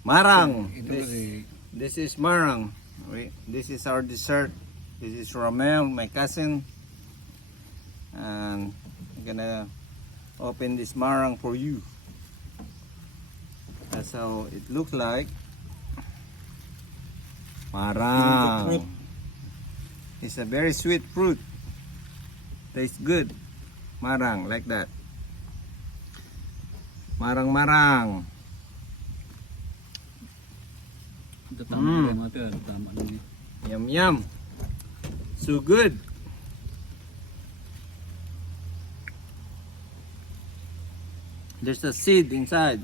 Marang. Ito kasi, This is marang. Wait, this is our dessert. This is Romel, my cousin. And I'm gonna open this marang for you. That's how it looks like. Marang. It's a very sweet fruit. Tastes good. Marang, like that. Marang-marang. ito tama na mga ito. Tama na yun. Yum yum. So good. There's a seed inside.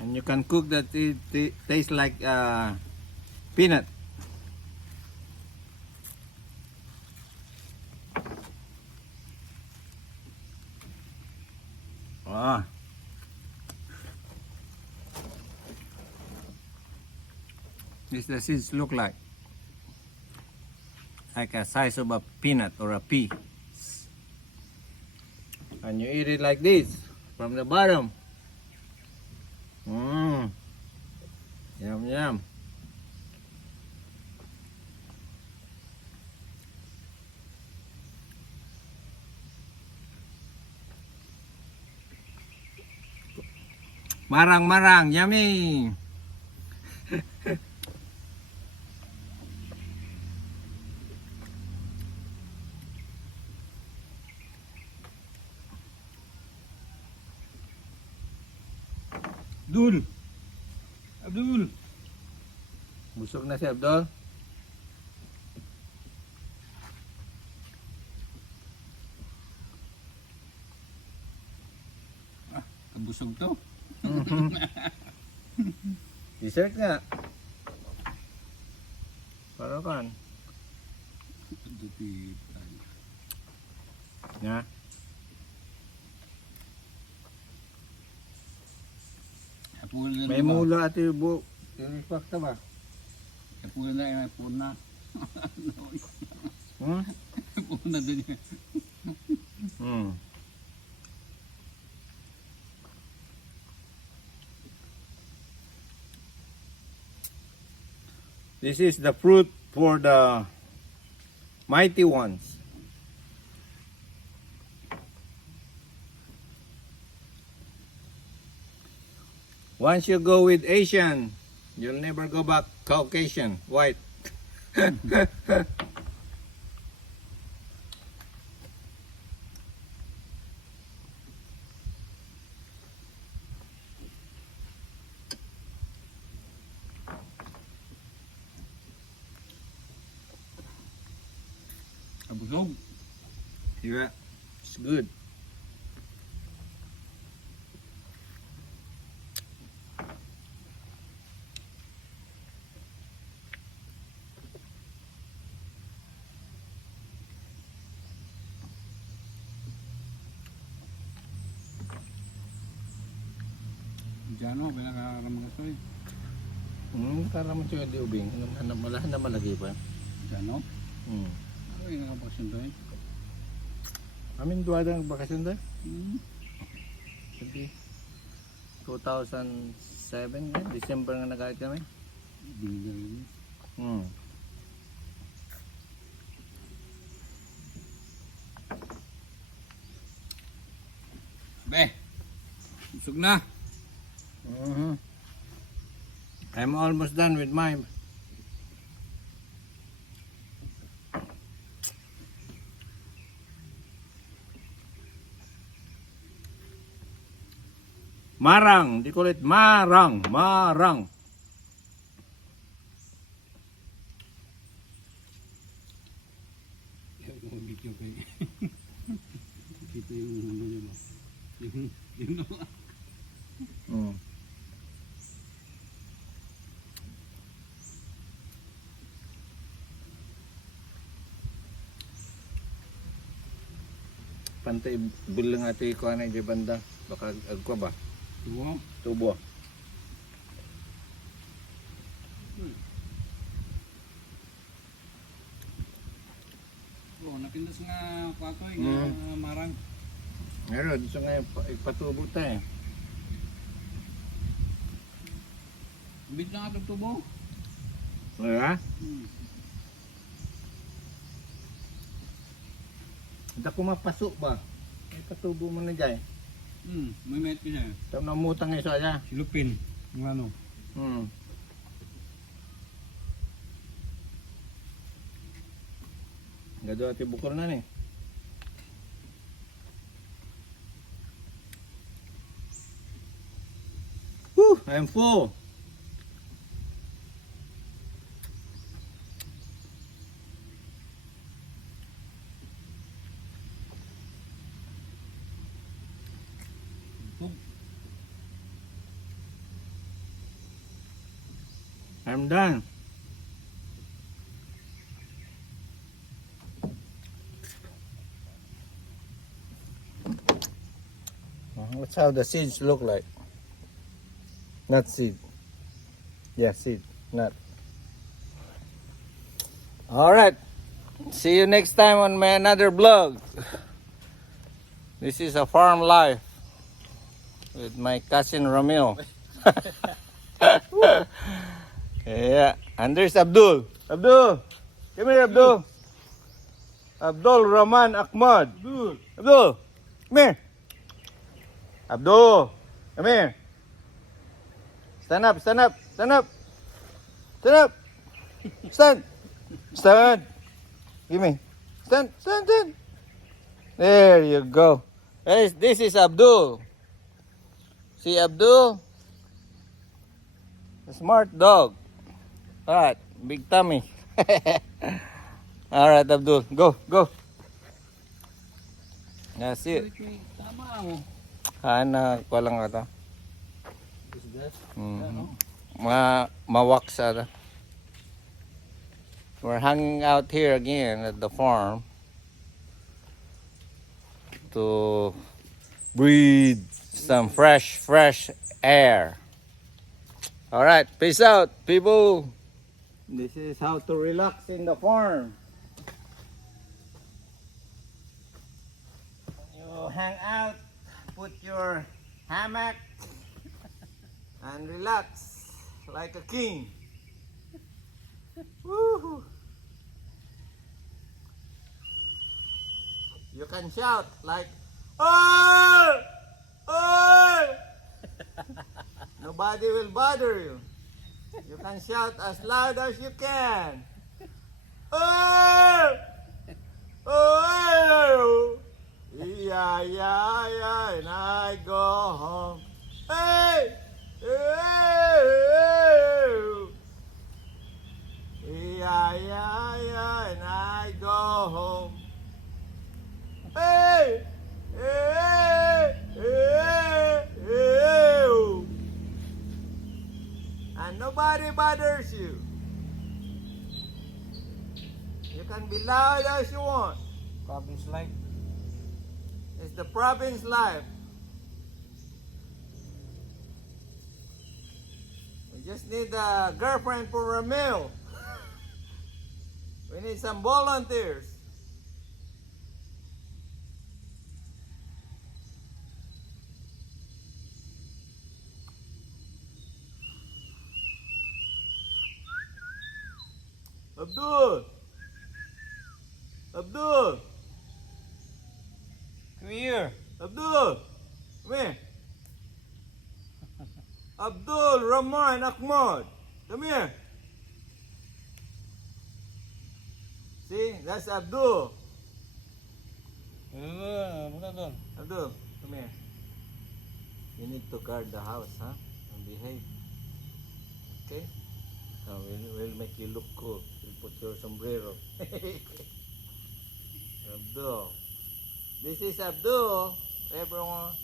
And you can cook that, it tastes like peanut. Ah. This the seeds look like a size of a peanut or a pea. And you eat it like this from the bottom. Mmm. Yum yum. Marang-marang, yummy. Abdul! Abdul! Busog na si Abdul. Kabusog to. Dessert nga. Para kan. Ito pitan. Ya. Apunan na May ba? mula at ibu. Yung fakta ba? Apunan na. Apunan. Hmm? Apunan din yan. Hmm. This is the fruit for the mighty ones. Once you go with Asian, you'll never go back Caucasian, white. Kabusog. Yeah, it's good. Diyan o, pinakaramang kasoy. Karama siya di ubing. Malahan na malagi pa. Diyan o. Hmm. Ano yung nakapakasyon to eh? Amin dua ang bakasyon doon. Hmm. Hindi. 2007 nga, December nga nagkait kami. Binigay yun. Hmm. Be! Busog na! I'm almost done with mine. Marang, they call it marang, marang. Video ko eh. Kita yung ano yun. Yun o. Hmm. Pantay bilang ati ko na di banda baka agko ba Tuwa. tubo. Oh, napindas nga kwato eh, nga marang. Meron, gusto nga ipatubo tayo. Bit na nga tubo. Wala? Hindi ko mapasok ba? May katubo mo na dyan. May met ka siya. Ito namutang isa niya. Silupin. Yung ano. Gado ati bukol na ni. Woo! I'm full. I'm done. That's how the seeds look like. Not seed. Yeah, seed. Not. Alright. See you next time on my another vlog. This is a farm life with my cousin Ramil. Yeah, and there's Abdul. Abdul, come here, Abdul. Abdul Rahman Ahmad. Abdul, come here. Abdul, come here. Stand up, stand up, stand up. Stand up. Stand. Stand. Give me. Stand, stand, stand. There you go. This is Abdul. See Abdul? A smart dog. Alright, big tummy. Alright, Abdul. Go, go. That's it. Tama mo. Kana ko lang ito. Mawaks ata. We're hanging out here again at the farm to breathe some fresh air. Alright, peace out, people. This is how to relax in the farm. You hang out, put your hammock, and relax like a king. Woohoo! You can shout like, "Oh! Oh!" Nobody will bother you. You can shout as loud as you can. Oh! Oh! Yeah, yeah, yeah, and I go home. Hey! Hey! Yeah, yeah, yeah, and I go home. Hey! Hey! Hey! Hey! And nobody bothers you. You can be loud as you want. Province life. It's the province life. We just need a girlfriend for a meal. We need some volunteers. Abdul! Abdul! Come here! Abdul! Come here! Abdul Rahman Ahmad! Come here! See? That's Abdul. Abdul, come here. You need to guard the house, huh? And behave. Okay? Now we'll make you look cool. We'll put your sombrero. Abdul. This is Abdul. Everyone.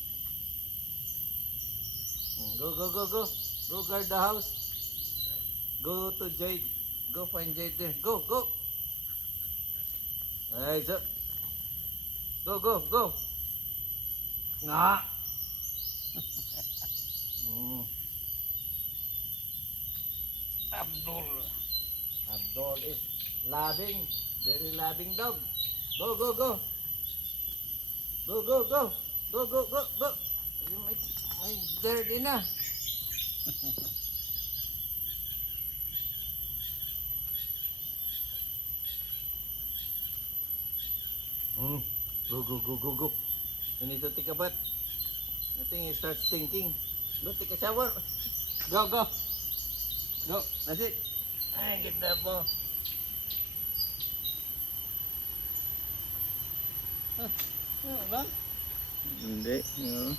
Go, go, go, go. Go guard the house. Go to Jade. Go find Jade there. Go, go. Hey, so. Go, go, go. Nah. Abdul. Abdul is loving. Very loving dog. Go, go, go. Go, go, go. Go, go, go, go. You make dirty na. Go, go, go, go, go. You need to take a bath. I think it starts stinking. Go, take a shower. Go, go. Go, that's it. Ay, ganda po. Ba? Hindi. No.